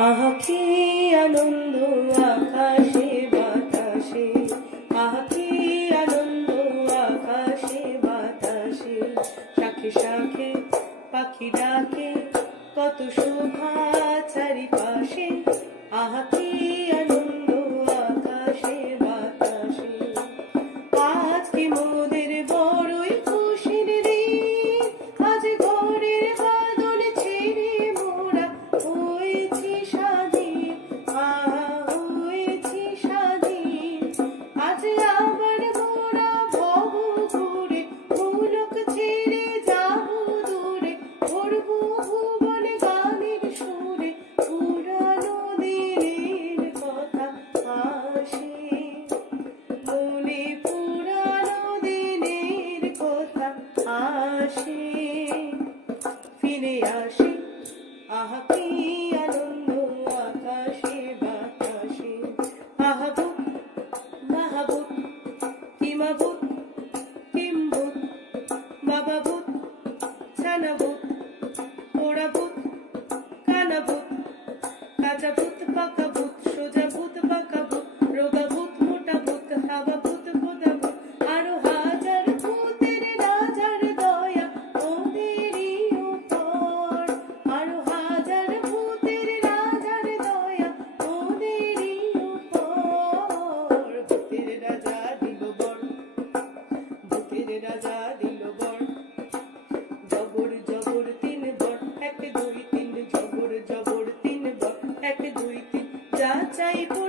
আহা কি আনন্দ আকাশে বাতাসে, আহা কি আনন্দ আকাশে বাতাসে, শাখে শাখে পাখি ডাকে কত শোভা চারিপাশে, আহা কি আনন্দ আকাশে বাতাসে। আজকে মোদের বড়ই খুশির দিন, আজ ঘরের বাঁধন ছেড়ে মোরা হয়েছি স্বাধীন, আহা হয়েছি স্বাধীন। আজ আবার মোরা ভব ঘুরে মুলক ছেড়ে যাব দূরে, করবো ভুবন গানের সুরে পুরানো দিনের কথা আসে মনে, পুরানো দিনের কথা আসে ফিরে আসে। আহা কি আনন্দ আকাশে বাতাসে, আহা ভূত মাহাভূত কিমা ভূত কিম ভূত বাবা ভূত ছানা ভূত পোড়া ভূত কানা ভূত কাঁচা ভূত পাকা ভূত সোজা ভূত বাঁকা ভূত রোগা ভূত মোটা ভূত হাওয়া ভূত ফোদা ভূত আরো হাজার ভূতের রাজার দয়া ওদেরই উপর, আরো হাজার ভূতের রাজার দয়া ওদেরই উপর। ভূতের রাজা দিল বর, ভূতের রাজা দিল বর, জবর জবর তিন বর, এক দুই তিন জবর জবর তিন বর, এক দুই তিন যা চাইবো